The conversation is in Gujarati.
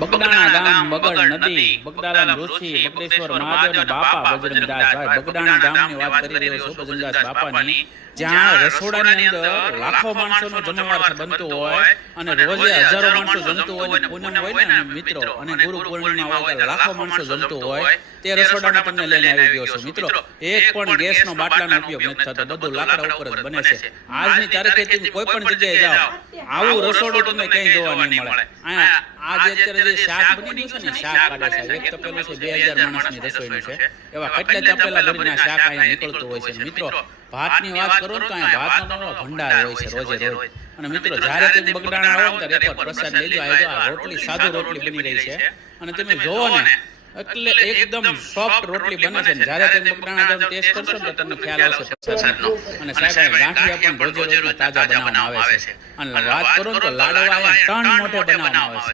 બગદાણા ગામ, બગડ નદી, બગદાણા ઋષિ, બગડેશ્વર મહાદેવ અને બાપા બજરંગદાસ ભાઈ. બગદાણા ગામની વાત કરી રહ્યો છું, બજરંગદાસ બાપાની, જ્યાં રસોડાની અંદર લાખો માણસોનો જમણવાર બનતું હોય અને રોજે હજારો માણસો જમતું હોય ને પૂનમ હોય ને મિત્રો અને ગુરુ પૂર્ણિમા હોય ત્યારે લાખો માણસો જમતું હોય તે રસોડામાં તમને લઈને આવી ગયો છું મિત્રો. એક પણ ગેસનો બાટલાનો ઉપયોગ નથી થતો, બધું લાકડા ઉપર જ બને છે. આજની તારીખે તમે કોઈ પણ જગ્યાએ જાઓ, આવું રસોડું તમને ક્યાંય જોવા નહીં મળે. આ જે અત્યારે જે શાક બની ગયું છે ને, શાક કાઢે છે, એક તપેલું છે 2000 માણસની રસોઈનું છે, એવા કેટલા તપેલા ભરીને શાક અહીંયા નીકળતું હોય છે મિત્રો. ભાતની વાત કરો ને તો અહીંયા ભાતનો ભંડાર હોય છે રોજે રોજ. અને મિત્રો જ્યારે તમે બગદાણા આવો ને ત્યારે એકવાર પ્રસાદ લેજો. આ રોટલી સાદું રોટલી બની રહી છે અને તમે જોવો ને એટલે એકદમ સોફ્ટ રોટલી બને છે. જ્યારે તમે બગદાણા જાવ ટેસ્ટ કરશો ને તો તમને ખ્યાલ આવશે પ્રસાદનો. અને સાહેબ ગાંઠિયા પણ રોજે રોજ તાજા બનાવવામાં આવે છે. અને વાત કરો ને તો લાડવા 3 મોઢે બનાવવામાં આવે છે.